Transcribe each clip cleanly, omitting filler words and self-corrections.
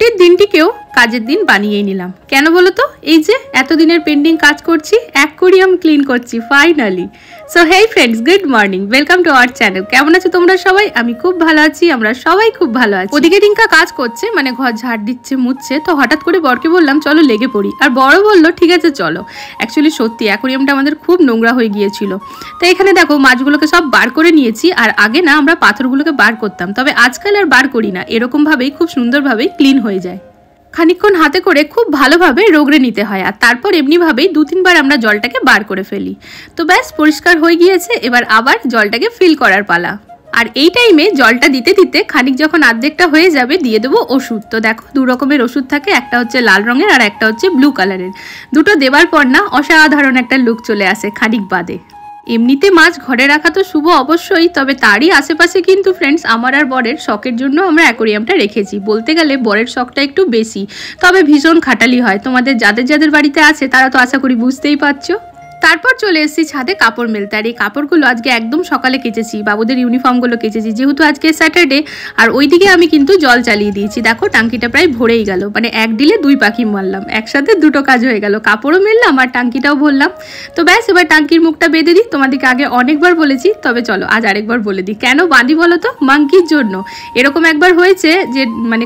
ছুটির দিনটিকেও কাজের দিন বানিয়ে নিলাম। কেন বলো তো? এই যে এতদিনের পেন্ডিং কাজ করছি, অ্যাকোয়ারিয়াম ক্লিন করছি finally. So hey friends, good morning, welcome to our channel. কেমন আছো তোমরা সবাই? আমি খুব ভালো আছি, আমরা সবাই খুব ভালো আছি। ওদিকে রিঙ্কা কাজ করছে, মানে ঘর ঝাড় দিচ্ছে, মুছছে। তো হঠাৎ করে বরকে বললাম চলো লেগে পড়ি, আর বড় বললো ঠিক আছে চলো। অ্যাকচুয়ালি সত্যি অ্যাকোয়ারিয়ামটা আমাদের খুব নোংরা হয়ে গিয়েছিল। তো এখানে দেখো মাছগুলোকে সব বার করে নিয়েছি। আর আগে না আমরা পাথরগুলোকে বার করতাম, তবে আজকাল আর বার করি না। এরকম ভাবেই খুব সুন্দরভাবেই ক্লিন হয়ে যায়। খানিকক্ষণ হাতে করে খুব ভালোভাবে রগড়ে নিতে হয়, আর তারপর এমনিভাবেই 2-3 বার আমরা জলটাকে বার করে ফেলি। তো ব্যাস পরিষ্কার হয়ে গিয়েছে। এবার আবার জলটাকে ফিল করার পালা। আর এই টাইমে জলটা দিতে দিতে খানিক যখন অর্ধেকটা হয়ে যাবে দিয়ে দেবো ওষুধ। তো দেখো 2 রকমের ওষুধ থাকে, একটা হচ্ছে লাল রঙের আর একটা হচ্ছে ব্লু কালারের। দুটো দেবার পর না অসাধারণ একটা লুক চলে আসে খানিক বাদে। এমনিতে মাছ ঘরে রাখা তো শুভ অবশ্যই, তবে তারই আশেপাশে কিন্তু ফ্রেন্ডস আমার আর বরের শখের জন্য আমরা অ্যাকোয়ারিয়ামটা রেখেছি। বলতে গেলে বরের শখটা একটু বেশি, তবে ভীষণ খাটালি হয়। তোমাদের যাদের যাদের বাড়িতে আছে তারা তো আশা করি বুঝতেই পারছো। তারপর চলে এসেছি ছাদে কাপড় মেলতে। আর এই কাপড়গুলো আজকে একদম সকালে কেচেছি, বাবুদের ইউনিফর্মগুলো কেচেছি, যেহেতু আজকে স্যাটারডে। আর ওইদিকে আমি কিন্তু জল চালিয়ে দিয়েছি। দেখো টাঙ্কিটা প্রায় ভরেই গেল, মানে এক ডিলে 2 পাখি মারলাম, একসাথে 2টো কাজ হয়ে গেল। কাপড়ও মেললাম আর টাঙ্কিটাও ভরলাম। তো ব্যাস এবার টাঙ্কির মুখটা বেঁধে দিই। তোমাদেরকে আগে অনেকবার বলেছি, তবে চলো আজ আরেকবার বলে দিই। কেন বাঁধি বলো তো? মাঙ্কির জন্য। এরকম একবার হয়েছে যে মানে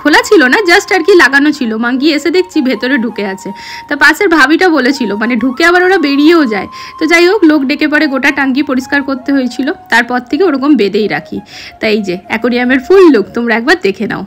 খোলা ছিল না, জাস্ট আর কি লাগানো ছিল। মাঙ্কি এসে দেখছি ভেতরে ঢুকে আছে। তা পাশের ভাবিটা বলেছিল মানে ঢুকে আবার ওরা বেরিয়েও যায়। তো যাই হোক, লোক ডেকে পরে গোটা টাঙ্কি পরিষ্কার করতে হয়েছিল। তারপর থেকে ওরকম বেঁধেই রাখি। তাই এই যে অ্যাকোয়ারিয়ামের ফুল লুক তোমরা একবার দেখে নাও।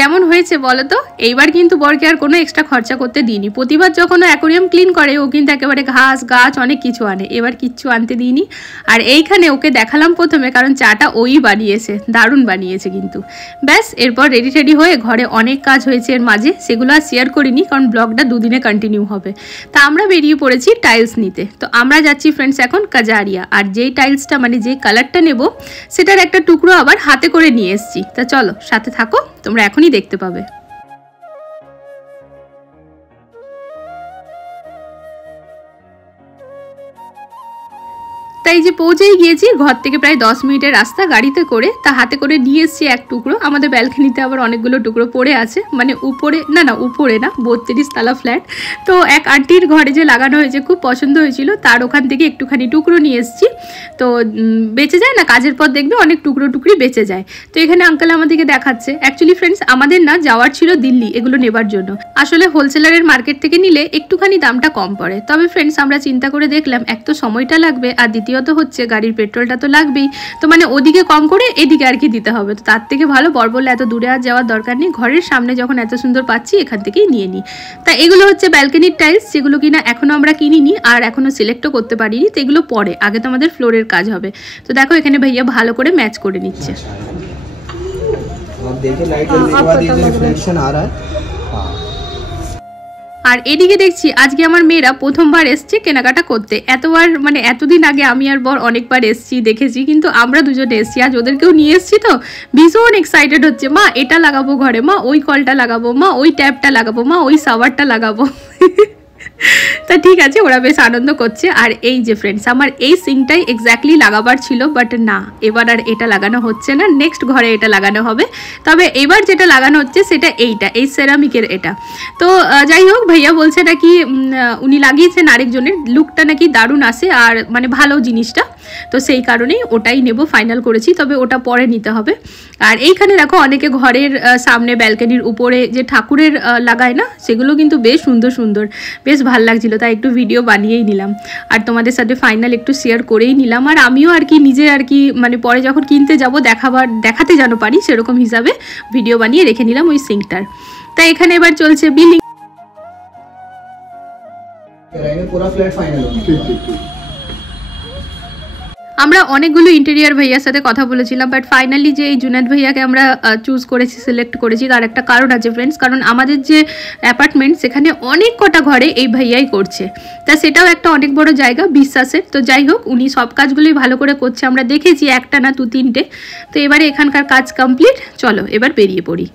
কেমন হয়েছে বলো তো? এইবার কিন্তু বরকে আর কোনো এক্সট্রা খরচা করতে দিইনি। প্রতিবার যখন অ্যাকোয়ারিয়াম ক্লিন করে ও কিন্তু একেবারে ঘাস গাছ অনেক কিছু আনে, এবার কিচ্ছু আনতে দিইনি। আর এইখানে ওকে দেখালাম প্রথমে, কারণ চাটা ওই বানিয়েছে, দারুণ বানিয়েছে কিন্তু। ব্যাস এরপর রেডি টেডি হয়ে ঘরে অনেক কাজ হয়েছে এর মাঝে, সেগুলো আর শেয়ার করিনি কারণ ব্লগটা 2 দিনে কন্টিনিউ হবে। তা আমরা বেরিয়ে পড়েছি টাইলস নিতে। তো আমরা যাচ্ছি ফ্রেন্ডস এখন কাজারিয়া। আর যেই টাইলসটা মানে যেই কালারটা নেব সেটার একটা টুকরো আবার হাতে করে নিয়ে এসেছি। তা চলো সাথে থাকো, তোমরা এখনই দেখতে পাবে। তাই যে পৌঁছেই গিয়েছি, ঘর থেকে প্রায় 10 মিনিটের রাস্তা গাড়িতে করে। তা হাতে করে নিয়ে এসেছি এক টুকরো। আমাদের ব্যালকনিতে আবার অনেকগুলো টুকরো পড়ে আছে, মানে উপরে না উপরে না, 32 তলা ফ্ল্যাট। তো এক আন্টির ঘরে যে লাগানো হয়েছে খুব পছন্দ হয়েছিল, তার ওখান থেকে একটুখানি টুকরো নিয়ে এসেছি। তো বেঁচে যায় না, কাজের পর দেখবে অনেক টুকরো টুকরি বেঁচে যায়। তো এখানে আঙ্কেল আমাদেরকে দেখাচ্ছে। অ্যাকচুয়ালি ফ্রেন্ডস আমাদের না যাওয়ার ছিল দিল্লি এগুলো নেবার জন্য। আসলে হোলসেলারের মার্কেট থেকে নিলে একটুখানি দামটা কম পড়ে। তবে ফ্রেন্ডস আমরা চিন্তা করে দেখলাম এক তো সময়টা লাগবে, আর দ্বিতীয়ত হচ্ছে গাড়ির পেট্রোলটা তো লাগবেই। তো মানে ওদিকে কম করে এদিকে আর কি দিতে হবে। তো তার থেকে ভালো বর বললে এত দূরে আর যাওয়ার দরকার নেই, ঘরের সামনে যখন এত সুন্দর পাচ্ছি এখান থেকেই নিয়ে নিই। তা এগুলো হচ্ছে ব্যালকনির টাইলস, যেগুলো কিনা এখনো আমরা কিনিনি আর এখনো সিলেক্টও করতে পারিনি। তো এগুলো পরে, আগে তো আমাদের ফ্লোরের কাজ হবে। তো দেখো এখানে ভাইয়া ভালো করে ম্যাচ করে নিচ্ছে। আর এদিকে দেখছি আজকে আমার মেয়েরা প্রথমবার এসছে কেনাকাটা করতে। এতবার মানে এতদিন আগে আমি আর বর অনেকবার এসছি, দেখেছি, কিন্তু আমরা দুজনে এসছি। আজ ওদেরকেও নিয়ে এসছি, তো ভীষণ এক্সাইটেড হচ্ছে। মা এটা লাগাবো ঘরে, মা ওই কলটা লাগাবো, মা ওই ট্যাপটা লাগাবো, মা ওই শাওয়ারটা লাগাবো। তা ঠিক আছে, ওরা বেশ আনন্দ করছে। আর এই যে ফ্রেন্ডস আমার এই সিঙ্কটাই এক্স্যাক্টলি লাগাবার ছিল, বাট না এবার আর এটা লাগানো হচ্ছে না, নেক্সট ঘরে এটা লাগানো হবে। তবে এবার যেটা লাগানো হচ্ছে সেটা এই সেরামিকের এটা। তো যাই হোক, ভাইয়া বলছে নাকি উনি লাগিয়েছেন আরেকজনের, লুকটা নাকি দারুণ আসে আর মানে ভালো জিনিসটা। তো সেই কারণেই ওটাই নেব ফাইনাল করেছি, তবে ওটা পরে নিতে হবে। আর এইখানে দেখো অনেকে ঘরের সামনে ব্যালকনির উপরে যে ঠাকুরের লাগায় না, সেগুলো কিন্তু বেশ সুন্দর সুন্দর, বেশ ভাল লাগছিল। তাই একটু ভিডিও বানিয়েই নিলাম আর তোমাদের সাথে ফাইনাল একটু শেয়ার করেই নিলাম। আর আমিও আর কি নিজে আর কি মানে পরে যখন কিনতে যাব দেখাতে যেন পারি সেরকম হিসাবে ভিডিও বানিয়ে রেখে নিলাম ওই সিঙ্কটার। তাই এখানে এবার চলছে বিলিং। আমরা অনেকগুলো ইন্টেরিয়ার ভাইয়ার সাথে কথা বলেছিলাম, বাট ফাইনালি যে এই জুনায়েদ ভাইয়াকে আমরা চুজ করেছি, সিলেক্ট করেছি, তার একটা কারণ আছে ফ্রেন্ডস। কারণ আমাদের যে অ্যাপার্টমেন্ট সেখানে অনেক কটা ঘরে এই ভাইয়াই করছে, তা সেটাও একটা অনেক বড় জায়গা বিশ্বাসের। তো যাই হোক, উনি সব কাজগুলোই ভালো করে করছে, আমরা দেখেছি একটা না 2-3টে। তো এবারে এখানকার কাজ কমপ্লিট, চলো এবার বেরিয়ে পড়ি।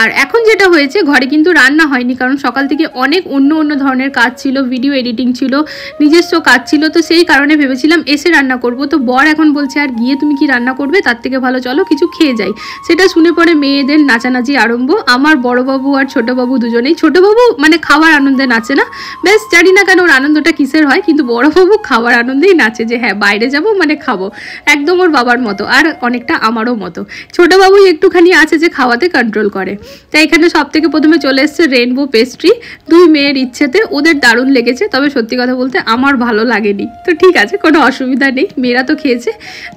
আর এখন যেটা হয়েছে, ঘরে কিন্তু রান্না হয়নি, কারণ সকাল থেকে অনেক অন্য ধরনের কাজ ছিল, ভিডিও এডিটিং ছিল, নিজস্ব কাজ ছিল। তো সেই কারণে ভেবেছিলাম এসে রান্না করব। তো বর এখন বলছে আর গিয়ে তুমি কি রান্না করবে, তার থেকে ভালো চলো কিছু খেয়ে যাই। সেটা শুনে পরে মেয়েদের নাচানাচি আরম্ভ। আমার বড়বাবু আর ছোটোবাবু দুজনেই, ছোটোবাবু মানে খাওয়ার আনন্দে নাচে না, বেশ জানি না কেন ওর আনন্দটা কিসের হয়, কিন্তু বড়বাবু খাওয়ার আনন্দেই নাচে, যে হ্যাঁ বাইরে যাব মানে খাবো, একদম ওর বাবার মতো, আর অনেকটা আমারও মতো। ছোটোবাবুই একটুখানি আছে যে খাওয়াতে কন্ট্রোল করে। তাই এখানে সব থেকে প্রথমে চলে এসছে রেইনবো পেস্ট্রি, 2 মেয়ের ইচ্ছেতে। ওদের দারুণ লেগেছে, তবে সত্যি কথা বলতে আমার ভালো লাগেনি। তো ঠিক আছে, কোনো অসুবিধা নেই, মেয়েরা তো খেয়েছে।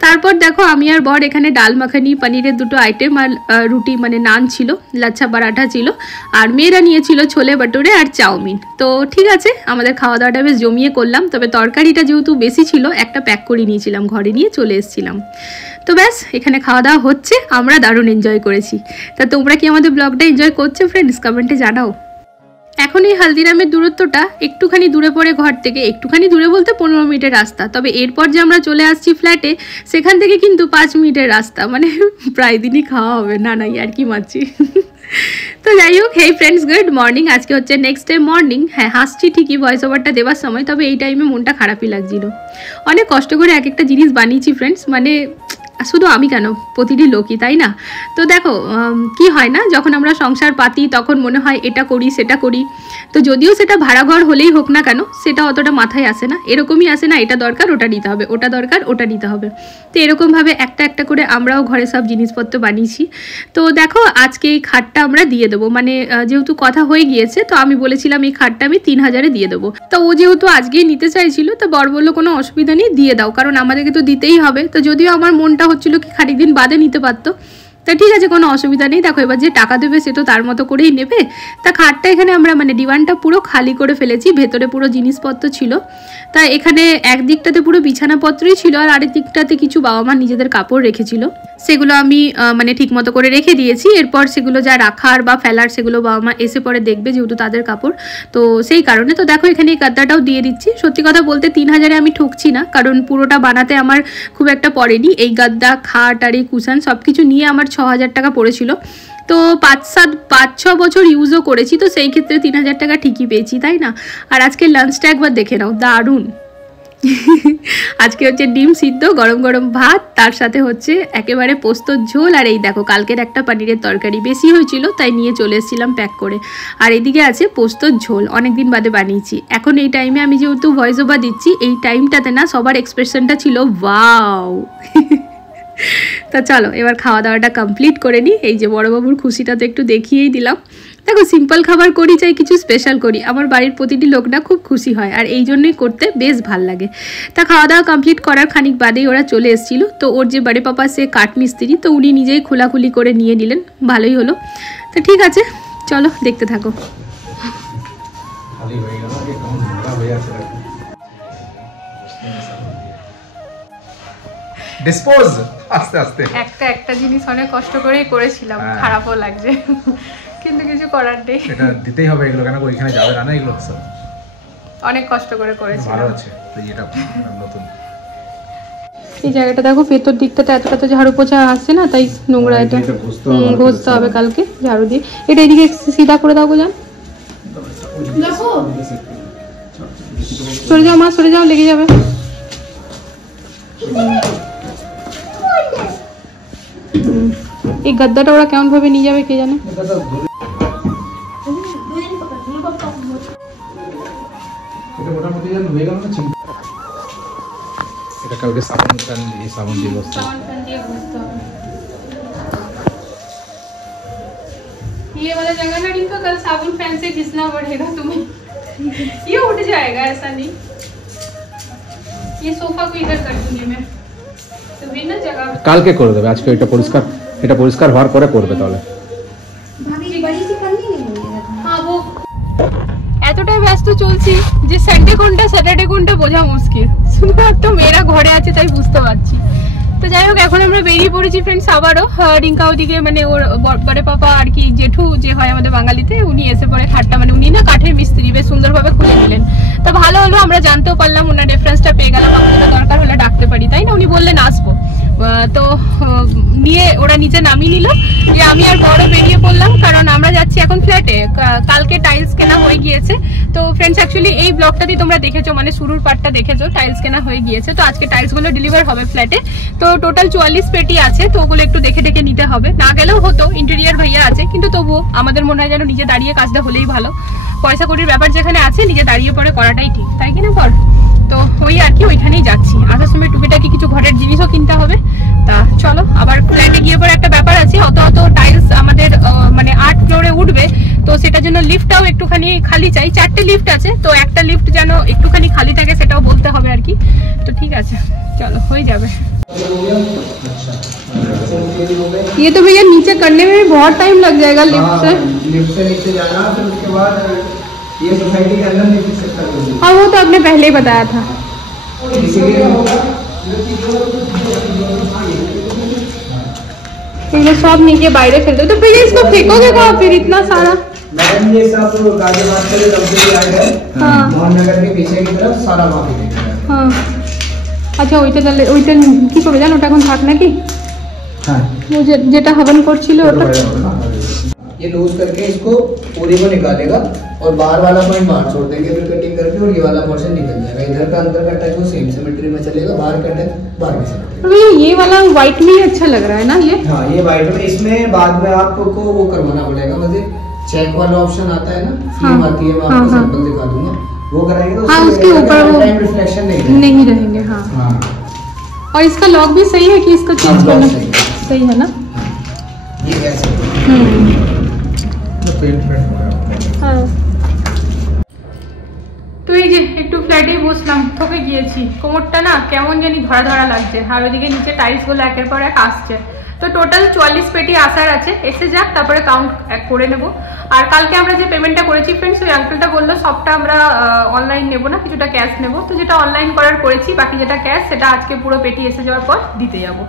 তারপর দেখো আমি আর বর এখানে ডাল মাখানি, পনিরের 2টো আইটেম, আর রুটি মানে নান ছিল, লাচ্ছা পরাঠা ছিল, আর মেয়েরা নিয়েছিল ছোলে ভটুরে আর চাউমিন। তো ঠিক আছে, আমাদের খাওয়া দাওয়াটা বেশ জমিয়ে করলাম। তবে তরকারিটা যেহেতু বেশি ছিল, একটা প্যাক করে নিয়েছিলাম, ঘরে নিয়ে চলে এসেছিলাম। তো ব্যাস, এখানে খাওয়া দাওয়া হচ্ছে, আমরা দারুণ এনজয় করেছি। তা তোমরা কি আমাদের ব্লগটা এনজয় করছো ফ্রেন্ডস, কমেন্টে জানাও। এখন এই হালদিরামের দূরত্বটা একটুখানি দূরে পড়ে ঘর থেকে, একটুখানি দূরে বলতে 15 মিনিটের রাস্তা। তবে এরপর যে আমরা চলে আসছি ফ্ল্যাটে, সেখান থেকে কিন্তু 5 মিনিটের রাস্তা, মানে প্রায় দিনই খাওয়া হবে। না আর কি মারছি। তো যাই হোক, হেই ফ্রেন্ডস, গুড মর্নিং। আজকে হচ্ছে নেক্সট ডে মর্নিং। হ্যাঁ, হাসছি ঠিকই ভয়েস ওভারটা দেওয়ার সময়, তবে এই টাইমে মনটা খারাপই লাগছিল। অনেক কষ্ট করে এক একটা জিনিস বানিয়েছি ফ্রেন্ডস, মানে শুধু আমি কেন, প্রতিটি লোকই, তাই না? তো দেখো কি হয় না, যখন আমরা সংসার পাতি তখন মনে হয় এটা করি সেটা করি। তো যদিও সেটা ভাড়া ঘর হলেই হোক না কেন, সেটা অতটা মাথায় আসে না, এরকমই আসে না, এটা দরকার ওটা নিতে হবে, ওটা দরকার ওটা নিতে হবে। তো এরকমভাবে একটা একটা করে আমরাও ঘরে সব জিনিসপত্র বানিয়েছি। তো দেখো আজকে এই খাটটা আমরা দিয়ে দেবো, মানে যেহেতু কথা হয়ে গিয়েছে, তো আমি বলেছিলাম এই খাটটা আমি 3000-এ দিয়ে দেবো। তো ও যেহেতু আজকেই নিতে চাইছিল, তো বর বললো কোনো অসুবিধা নেই, দিয়ে দাও, কারণ আমাদেরকে তো দিতেই হবে। তো যদিও আমার মনটা হচ্ছিল কি খানিক দিন বাদে নিতে পারতো, তা ঠিক আছে, কোনো অসুবিধা নেই। দেখো এবার যে টাকা দেবে সে তো তার মতো করেই নেবে। তা খাটটা এখানে আমরা মানে ডিভানটা পুরো খালি করে ফেলেছি, ভেতরে পুরো জিনিসপত্র ছিল। তা এখানে একদিকটাতে পুরো বিছানাপত্রই ছিল, আর আরেক দিকটাতে কিছু বাবা মা নিজেদের কাপড় রেখেছিল, সেগুলো আমি মানে ঠিক মতো করে রেখে দিয়েছি। এরপর সেগুলো যা রাখার বা ফেলার, সেগুলো বাবা মা এসে পরে দেখবে, যেহেতু তাদের কাপড়। তো সেই কারণে তো দেখো এখানে এই গাদ্দাটাও দিয়ে দিচ্ছি। সত্যি কথা বলতে 3000-এ আমি ঠকছি না, কারণ পুরোটা বানাতে আমার খুব একটা পড়েনি। এই গাদ্দা, খাট আর এই কুশন সব কিছু নিয়ে আমার 6000 টাকা পড়েছিল। তো 5-6 বছর ইউজও করেছি, তো সেই ক্ষেত্রে 3000 টাকা ঠিকই পেয়েছি, তাই না? আর আজকে লাঞ্চটা একবার দেখে নাও, দারুণ। আজকে হচ্ছে ডিম সিদ্ধ, গরম গরম ভাত, তার সাথে হচ্ছে একেবারে পোস্তর ঝোল, আর এই দেখো কালকের একটা পনিরের তরকারি বেশি হয়েছিল, তাই নিয়ে চলে এসেছিলাম প্যাক করে। আর এদিকে আছে পোস্তর ঝোল, অনেকদিন বাদে বানিয়েছি। এখন এই টাইমে আমি যেহেতু ভয়েস ওভার দিচ্ছি, এই টাইমটাতে না সবার এক্সপ্রেশনটা ছিল ওয়াও। তা চলো এবার খাওয়া দাওয়াটা কমপ্লিট করে নিই। এই যে বড়বাবুর খুশিটা তো একটু দেখিয়েই দিলাম। দেখো সিম্পল খাবার করি, চাই কিছু স্পেশাল করি, আমার বাড়ির প্রতিটি লোকটা খুব খুশি হয়, আর এই জন্যই করতে বেশ ভাল লাগে। তা খাওয়া দাওয়া কমপ্লিট করার খানিক বাদেই ওরা চলে এসেছিল। তো ওর যে বাড়ি পাপা সে কাঠমিস্ত্রি, তো উনি নিজেই খোলাখুলি করে নিয়ে নিলেন, ভালোই হলো। তো ঠিক আছে, চলো দেখতে থাকো। ডিসপোজ আস্তে আস্তে একটা জিনিস অনেক কষ্ট করেই করেছিলাম, খারাপও লাগছে, কিন্তু কিছু করার নেই, এটা দিতেই হবে। এগুলো কেন ওইখানে যাবে না, এগুলো সব অনেক কষ্ট করে করেছি, ভালো আছে। তো এটা নতুন এই জায়গাটা দেখো, ভেতর দিকটাতে এতটা তো ঝাড়ু পোছা আসছে না, তাই নোংরা এটা ঘষতে হবে কালকে ঝাড়ু দিয়ে। এটা এদিকে সিধা করে দাও গো, যান সরে যাও মা, সরে যাও, লেগে যাবে। এই গাদ্দাটা ওরা কেমন ভাবে নিয়ে যাবে কে জানে। এটা কালকে সাবান দিয়ে বসতে হবে। ये वाला जगह ना इनका कल साबुन फैन से घिसना पड़ेगा तुम्हें, ये उठ जाएगा, ऐसा नहीं। ये सोफा को इधर कर दूंगी मैं, तो भी ना जगह কালকে করে দেবে, আজকে এটা পরিষ্কার হওয়ার পরে করবে। তাহলে हाँ वो এত এতটাই ব্যস্ত চলছি যে সানডে কোনটা স্যাটারডে কোনটা বোঝা মুশকিল। শুধুমাত্র মেয়েরা ঘরে আছে তাই বুঝতে পারছি। তো যাই হোক, এখন আমরা বেরিয়ে পড়েছি ফ্রেন্ডস আবারও। রিঙ্কা ওদিকে মানে ওর বড় পাপা আর কি জেঠু যে হয় আমাদের বাঙালিতে, উনি এসে পরে খাটটা মানে উনি না কাঠের মিস্ত্রি, বেশ সুন্দরভাবে খুলে নিলেন। তা ভালো হলো, আমরা জানতেও পারলাম, ওনার রেফারেন্সটা পেয়ে গেলাম। আমাদের দরকার হলে ডাকতে পারি, তাই না? উনি বললেন আসবো। তো নিয়ে ওরা নিচে নামিয়ে নিল, যে আমি আর বড় বেরিয়ে পড়লাম, কারণ আমরা যাচ্ছি এখন ফ্ল্যাটে। কালকে টাইলস কেনা হয়ে গিয়েছে। তো ফ্রেন্ডস অ্যাকচুয়ালি এই ব্লগটাতেই তোমরা দেখেছো, মানে শুরুর পার্টটা দেখেছো, টাইলস কেনা হয়ে গিয়েছে। তো আজকে টাইলস গুলো ডেলিভার হবে ফ্ল্যাটে। তো টোটাল 44 পেটি আছে, তো ওগুলো একটু দেখে দেখে নিতে হবে। না গেলেও হতো, ইন্টেরিয়ার ভাইয়া আছে, কিন্তু তবুও আমাদের মনে হয় যেন নিজে দাঁড়িয়ে কাজটা হলেই ভালো। পয়সা কড়ির ব্যাপার যেখানে আছে, নিজে দাঁড়িয়ে পরে করাটাই ঠিক, তাই কিনা বল? তো ওই আর কি, ওইখানেই যাচ্ছি। আসার সময় টুকিটাকি কিছু ঘরের জিনিসও কিনতে হবে। তা চলো, আবার ফ্ল্যাটে গিয়ে পরে একটা ব্যাপার আছে, অত টাইলস আমাদের মানে 8 ফ্লোরে উঠবে। তো সেটার জন্য লিফটটাও একটুখানি খালি চাই। 4টে লিফট আছে, তো একটা লিফট যেন একটুখানি খালি থাকে সেটাও বলতে হবে আর কি। তো ঠিক আছে, চলো, হয়ে যাবে। ये तो भैया नीचे करने में भी बहुत टाइम लग जाएगा। लिफ्ट से नीचे जाना, फिर उसके बाद ये सोसाइटी के अंदर नीचे शिफ्ट कर देंगे। हाँ, वो तो आपने पहले ही बताया था। ये सब नीचे बाहर फेंक दो। तो भैया इसको फेंकोगे कहाँ फिर इतना सारा? मैडम ये सब गाजियाबाद से तब्दीली आए हैं। हाँ, मोहन नगर के पीछे की तरफ सारा वहाँ। हाँ, আচ্ছা, ওইটা তাহলে ওইটা কি করবে জানো? ওটা এখন থাক নাকি? হ্যাঁ, ও যেটা হবন করছিল ওটা। ये लूज करके इसको पूरी को निकालेगा और बाहर वाला पॉइंट बाहर छोड़ देंगे, फिर कटिंग करके, और ये वाला पोर्शन निकल जाएगा। इधर का अंदर का टच वो सेम सिमेट्री में चलेगा, बाहर का टच बाहर की सिमेट्री। भैया ये वाला व्हाइट में ही अच्छा लग रहा है ना ये? हाँ, ये व्हाइट में। इसमें बाद में आपको वो करवाना पड़ेगा, मुझे चेक वाला ऑप्शन आता है ना, फिल्म आती है, मैं आपको सैंपल दिखा दूंगा, वो कराएंगे। हाँ, उसके ऊपर वो रिफ्लेक्शन नहीं रहेंगे। हाँ, और इसका लॉक भी सही है कि इसको चेंज करना सही है ना? ये कैसे? তো এই যে একটু ফ্ল্যাটেই বসলাম, থকে গিয়েছি, কোমরটা না কেমন জানি ধরা ধরা লাগছে। আর ওইদিকে নিচে টাইলস গুলো একের পর এক আসছে। তো টোটাল 44 পেটি আসার আছে, এসে যাক, তারপরে কাউন্ট করে নেব। আর কালকে আমরা যে পেমেন্টটা করেছি ফ্রেন্ডস, ওই আঙ্কেলটা বললো সবটা আমরা অনলাইন নেবো না, কিছুটা ক্যাশ নেবো। তো যেটা অনলাইন করার করেছি, বাকি যেটা ক্যাশ সেটা আজকে পুরো পেটি এসে যাওয়ার পর দিতে যাবো।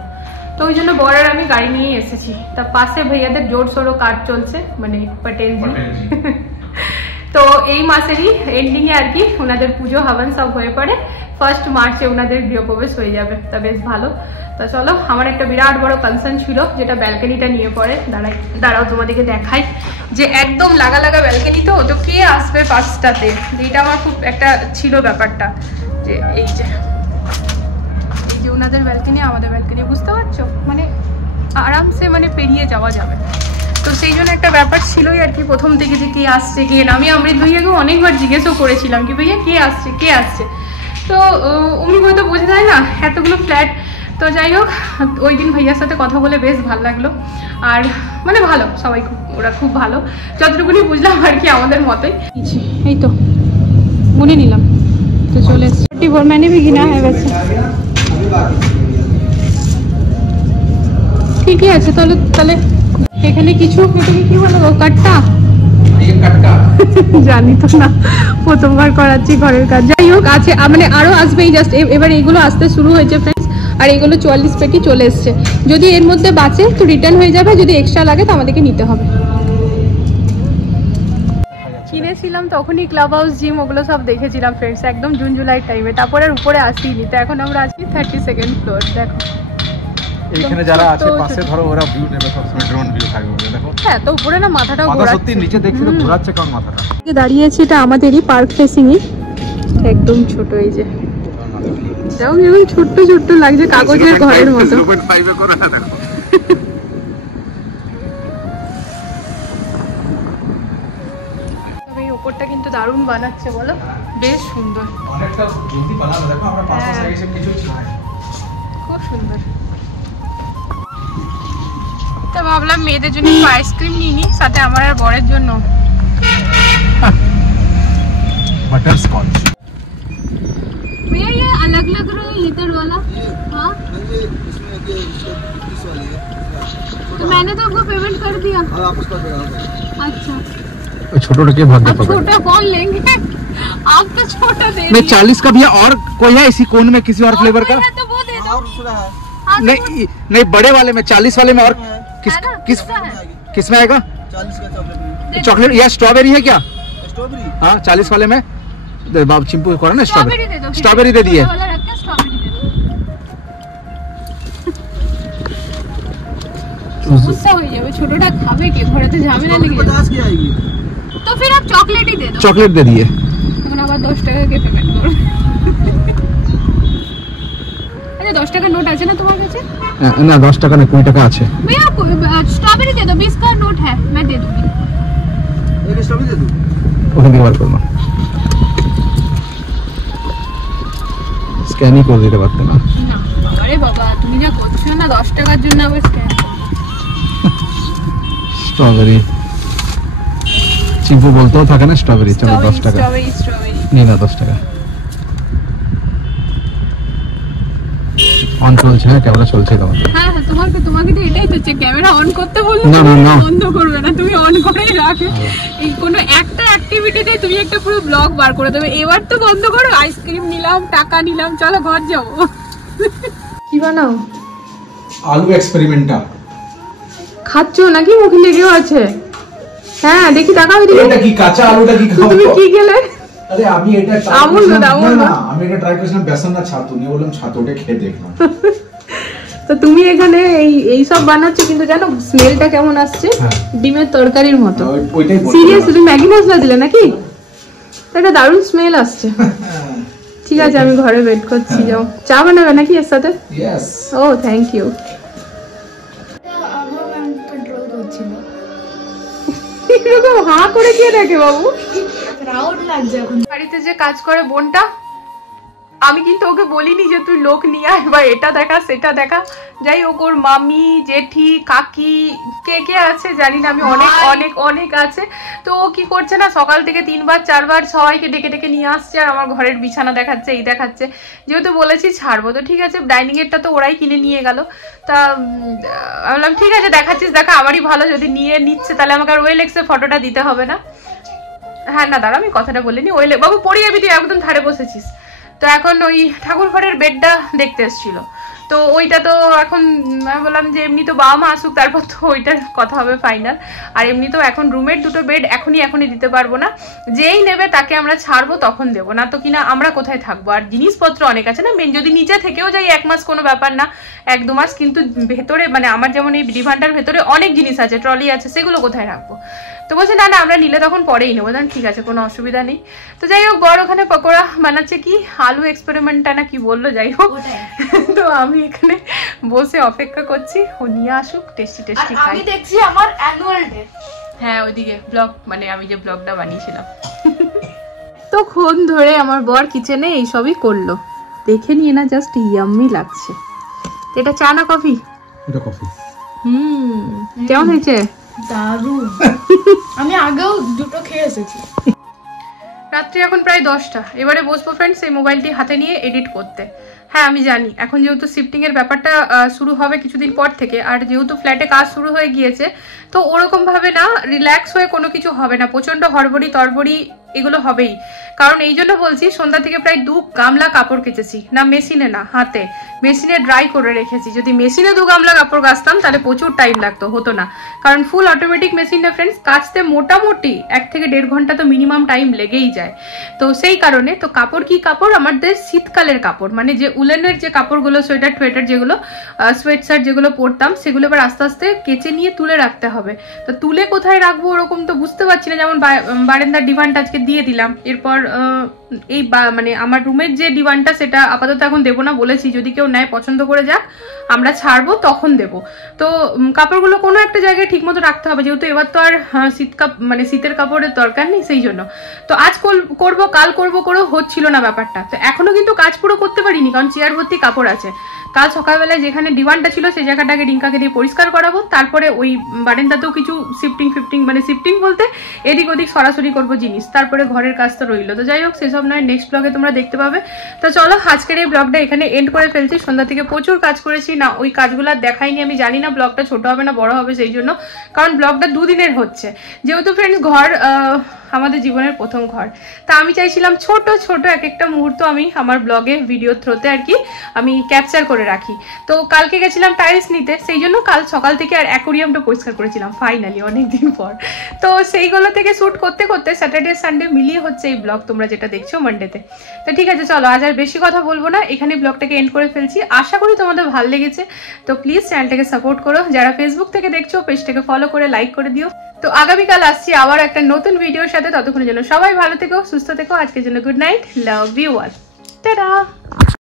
তো ওই জন্য বরের আমি গাড়ি নিয়ে এসেছি। তার পাশে ভাইয়াদের জোর সোরো কাজ চলছে, মানে পটেলজি। তো এই মাসেরই এন্ডিং এ আর কি ওনাদের পুজো হবন সব হয়ে পড়ে। 1 মার্চে ওনাদের গৃহপ্রবেশ হয়ে যাবে। তা বেশ ভালো। তা চলো, আমার একটা বিরাট বড় কনসার্ন ছিল, যেটা ব্যালকনিটা নিয়ে পড়ে। দাঁড়াও তোমাদেরকে দেখাই, যে একদম লাগা লাগা ব্যালকনি। তো কে আসবে পাঁচটাতে, এইটা আমার খুব একটা ছিল ব্যাপারটা। যে এই যে ওনাদের ব্যালকনি, আমাদের ব্যালকনি, বুঝতে পারছো, মানে আরামসে মানে পেরিয়ে যাওয়া যাবে। তো সেই জন্য একটা ব্যাপার ছিলই আর কি প্রথম থেকে, যে কে আসছে কে না। আমি অমৃত ভাইয়াকে অনেকবার জিজ্ঞেসও করেছিলাম কি ভাইয়া কে আসছে কে আসছে। তো উনি হয়তো বোঝা যায় না এতগুলো ফ্ল্যাট। তো যাই হোক, ওই দিন ভাইয়ার সাথে কথা বলে বেশ ভালো লাগলো। আর মানে ভালো, সবাই ওরা খুব ভালো, যতটুকুনি বুঝলাম আর কি আমাদের মতোই। এই তো গুনে নিলাম, তো চলে এসছি। मैंने भी गिना है वैसे, ঠিকই আছে। তাহলে এখানে কিছু কি বলবো, কাটটা জানি তো না, প্রথমবার করাচ্ছি ঘরের কাজ। যাই হোক, আছে মানে আরো আসবেই, জাস্ট এবার এগুলো আসতে শুরু হয়েছে ফ্রেন্ডস। আর এগুলো 44 পেটি চলে এসছে। যদি এর মধ্যে বাঁচে তো রিটার্ন হয়ে যাবে, যদি এক্সট্রা লাগে তো আমাদেরকে নিতে হবে। কিনেছিলাম তখনই ক্লাব হাউস, জিম, ওগুলো সব দেখেছিলাম ফ্রেন্ডস, একদম জুন জুলাই টাইমে। তারপরে আর উপরে আসিনি। তো এখন আমরা আছি 32nd ফ্লোর। দেখো এইখানে যারা আছে পাশে, ধরো ওরা ভিউ নেবে, সবসময় ড্রোন ভিউ থাকবে। দেখো হ্যাঁ, তো উপরে না মাথাটাও ঘোরাচ্ছে, সত্যি নিচে দেখছি তো ঘোরাচ্ছে কারণ মাথাটা। দাঁড়িয়েছি, এটা আমাদেরই পার্ক ফেসিং এ, একদম ছোট। এই যে যেমন এরকম ছোট্ট ছোট্ট লাগছে, কাগজের ঘরের মতো। 0.5 এ করা দেখো। তবে এই উপরটা কিন্তু দারুণ বানাচ্ছে, বলো, বেশ সুন্দর, অনেকটা জলদি বানানো। দেখো আমরা পাশে এসে কিছু চাই, খুব সুন্দর। তো ভাবলাম মেয়েদের জন্য একটু আইসক্রিম নিয়ে নি, সাথে আমার আর বরের জন্য बटर स्कॉच। भैया ये अलग लग रहा है लीटर वाला। हाँ, तो मैंने तो आपको पेमेंट कर दिया। वापस कर देगा। अच्छा, छोटा के भाग अब छोटा कौन लेंगे, आप तो छोटा दे। नहीं 40 का भैया, और कोई है इसी कोन में किसी और फ्लेवर का? तो वो दे दो। नहीं नहीं, बड़े वाले में 40 वाले में और किस में आएगा? 40 का चॉकलेट। चॉकलेट या स्ट्रॉबेरी है क्या? स्ट्रॉबेरी हाँ 40 वाले में बाबू चिंपू करो ना, स्ट्रॉबेरी दे दिए। गुस्सा हो जाবে, ছোটটা খাবে কি, ঘরেতে ঝামেলা লেগে 50 की आएगी। तो फिर आप चॉकलेट ही दे दो। चॉकलेट दे दिए। এখন আবার 10 টাকা কে পেমেন্ট করব? আরে 10 টাকা নোট আছে না তোমার কাছে? না 10 টাকা না 20 টাকা আছে। भैया स्ट्रॉबेरी दे दो, 20 का नोट है, मैं दे दूंगी। एक स्ट्रॉबेरी दे दो। ওখান থেকে বার করো, স্ক্যানই করে দিতে পারতে না। না আরে বাবা তুমি না করছো না 10 টাকার জন্য আবার স্ক্যান। स्ट्रॉबेरी चिंपू बोलते हो था ना स्ट्रॉबेरी, चलो 10 টাকা नहीं ना 10 টাকা অন চলছে না, ক্যামেরা চলছে তোমার? হ্যাঁ হ্যাঁ তোমাকে তো এটাই তো ক্যামেরা অন করতে বললে না না না বন্ধ করবে না, তুমি অন করেই রাখো। এই কোনো একটা অ্যাক্টিভিটিতে তুমি একটা পুরো ব্লগ বার করে দেবে। এবার তো বন্ধ করো, আইসক্রিম নিলাম, টাকা নিলাম, চলো ঘর যাবো। কি বানাও? আলু এক্সপেরিমেন্টা খাচ্ছো নাকি মুখে লেগেও আছে? হ্যাঁ দেখি তাকাও দিদি, এটা কি কাঁচা আলুটা কি খাও? তুমি কি খেলে? আরে আমি এটা আমুল না আমি এটা ট্রাই করেছিলাম, বেসন না ছাতু নিয়ে, বললাম ছাতুটা খেয়ে দেখলাম। তো তুমি এখানে এই সব বানাচ্ছো, কিন্তু জানো স্মেলটা কেমন আসছে? ডিমের তরকারির মতো। ওইটাই বলছি। সিরিয়াসলি তুমি ম্যাগি মশলা দিলে নাকি? এটা দারুণ স্মেল আসছে। ঠিক আছে আমি ঘরে ওয়েট করছি, যাও। চা বানাবে নাকি এর সাথে? यस। ও থ্যাংক ইউ। এরকম হাঁ করে কে দেখে বাবু? প্রাউড লাগছে এখন। বাড়িতে যে কাজ করে বোনটা, আমি কিন্তু ওকে বলিনি যে তুই লোক নিয়ে আয় বা এটা দেখা সেটা দেখা। যাই হোক ওর মামি জেঠি কাকি কে কে আছে জানি না, আমি অনেক অনেক অনেক আছে। তো ও কি করছে না, সকাল থেকে 3 বার 4 বার সবাইকে ডেকে ডেকে নিয়ে আসছে, আর আমার ঘরের বিছানা দেখাচ্ছে, এই দেখাচ্ছে। যেহেতু বলেছি ছাড়বো, তো ঠিক আছে ডাইনিং এরটা তো ওরাই কিনে নিয়ে গেল। তা আমি বললাম ঠিক আছে দেখাচ্ছিস দেখা, আমারই ভালো, যদি নিয়ে নিচ্ছে তাহলে আমাকে আর ওয়েলেক্সে ফটোটা দিতে হবে না। হ্যাঁ না দাঁড়া আমি কথাটা বলিনি, ওয়েলেক্স বাবু পড়ে যাবি, তুই একদম ধারে বসেছিস। তো এখন ওই ঠাকুর ঘরের বেডটা দেখতে এসেছিল, তো ওইটা তো এখন আমি বললাম যে এমনি তো বাবা মা আসুক তারপর তো ওইটার কথা হবে ফাইনাল। আর এমনি তো এখন রুমের 2টো বেড এখনই দিতে পারবো না, যেই নেবে তাকে আমরা ছাড়বো তখন দেবো, না তো কিনা আমরা কোথায় থাকবো। আর জিনিসপত্র অনেক আছে না, মেন যদি নিচে থেকেও যাই 1 মাস কোনো ব্যাপার না, 1-2 মাস, কিন্তু ভেতরে মানে আমার যেমন এই ডিভানটার ভেতরে অনেক জিনিস আছে, ট্রলি আছে, সেগুলো কোথায় রাখবো? তো বলছে না না আমরা নিলে তখন পরেই নেবো। ঠিক আছে কোনো অসুবিধা নেই। তো যাই হোক বড় ওখানে পকোড়া বানাচ্ছে, কি আলু এক্সপেরিমেন্টটা না কি বললো, যাই হোক। তো আমি এখানে বসে অপেক্ষা করছি ও নিয়ে আসুক, টেস্টি টেস্টি খাই। আমি দেখছি আমার অ্যানুয়াল ডে। হ্যাঁ ওইদিকে ব্লগ, মানে আমি যে ব্লগটা বানিয়েছিলাম। তো ক্ষণ ধরে আমার বর কিচেনে এই সবই করলো, দেখে নিয়ে না জাস্ট ইয়াম্মি লাগছে। এটা চা না কফি? এটা কফি। কেমন হয়েছে? দারুণ। আমি আগেও 2টো খেয়ে এসেছি। রাত্রি এখন প্রায় 10টা, এবারে বসবো ফ্রেন্ডস এই মোবাইলটি হাতে নিয়ে এডিট করতে। হ্যাঁ আমি জানি এখন যেহেতু শিফটিং এর ব্যাপারটা শুরু হবে কিছুদিন পর থেকে, আর যেহেতু ফ্ল্যাটে কাজ শুরু হয়ে গিয়েছে, তো ওরকম ভাবে না রিল্যাক্স হয়ে কোনো কিছু হবে না, প্রচন্ড হড়বড়ি তড়বড়ি এগুলো হবেই। কারণ এই জন্য বলছি, সন্ধ্যা থেকে প্রায় 2 গামলা কাপড় কেচেছি, না মেশিনে না হাতে, মেশিনে ড্রাই করে রেখেছি। যদি মেশিনে 2 গামলা কাপড় কাচতাম তাহলে প্রচুর টাইম লাগতো, হতো না। কারণ ফুল অটোমেটিক মেশিন না ফ্রেন্ডস, কাচতে মোটামুটি 1 থেকে 1.5 ঘন্টা তো মিনিমাম টাইম লেগেই যায়। তো সেই কারণে তো কাপড় কি কাপড়, আমাদের শীতকালের কাপড়, মানে যে উলেনের যে কাপড়গুলো, সোয়েটার টোয়েটার যেগুলো, সোয়েট শার্ট যেগুলো পরতাম, সেগুলো এবার আস্তে আস্তে কেচে নিয়ে তুলে রাখতে হবে। তো তুলে কোথায় রাখবো ওরকম তো বুঝতে পারছি না। যেমন বারান্দার ডিভানটা আজকে দিয়ে দিলাম, এরপর এই মানে আমার রুমের যে ডিভানটা সেটা আপাতত এখন দেবো না, বলেছি যদি কেউ নেয় পছন্দ করে যাক, আমরা ছাড়বো তখন দেবো। তো কাপড়গুলো কোনো একটা জায়গায় ঠিক মতো রাখতে হবে, যেহেতু এবার তো আর মানে শীতের কাপড়ের দরকার নেই, সেই জন্য। তো আজ করবো কাল করবো করেও হচ্ছিল না ব্যাপারটা। তো এখনো কিন্তু কাজ পুরো করতে পারিনি, কারণ চেয়ার ভর্তি কাপড় আছে। কাল সকালবেলায় যেখানে ডিভানটা ছিল সেই জায়গাটাকে রিঙ্কাকে দিয়ে পরিষ্কার করাবো, তারপরে ওই বারান্দাতেও কিছু শিফটিং মানে শিফটিং বলতে এদিক ওদিক সরাসরি করবো জিনিস, তারপরে ঘরের কাজ তো রইলো। তো যাই হোক সেসব সব নয় নেক্সট ব্লগে তোমরা দেখতে পাবে। তো চলো আজকের এই ব্লগটা এখানে এন্ড করে ফেলছি। সন্ধ্যা থেকে প্রচুর কাজ করেছি না, ওই কাজগুলো দেখাইনি। আমি জানি না ব্লগটা ছোট হবে না বড় হবে, সেই জন্য, কারণ ব্লগটা 2 দিনের হচ্ছে। যেহেতু ফ্রেন্ডস ঘর আমাদের জীবনের প্রথম ঘর, তা আমি চাইছিলাম ছোট ছোট এক একটা মুহূর্ত আমি আমার ব্লগে ভিডিও থ্রোতে আর কি আমি ক্যাপচার করে রাখি। তো কালকে গেছিলাম টাইলস নিতে, সেই জন্য কাল সকাল থেকে আর অ্যাকোরিয়ামটা পরিষ্কার করেছিলাম ফাইনালি অনেকদিন পর। তো সেইগুলো থেকে শ্যুট করতে করতে স্যাটারডে সানডে মিলিয়ে হচ্ছে এই ব্লগ তোমরা যেটা দেখছো মানডেতে। তো ঠিক আছে চলো, আজ আর বেশি কথা বলবো না, এখানে ব্লগটাকে এন্ড করে ফেলছি। আশা করি তোমাদের ভালো লেগেছে। তো প্লিজ চ্যানেলটাকে সাপোর্ট করো, যারা ফেসবুক থেকে দেখছো পেজটাকে ফলো করে লাইক করে দিও। তো আগামীকাল আসছি আবার একটা নতুন ভিডিওর সাথে, ততক্ষণের জন্য সবাই ভালো থেকো, সুস্থ থেকো। আজকের জন্য good night, love you all, tata.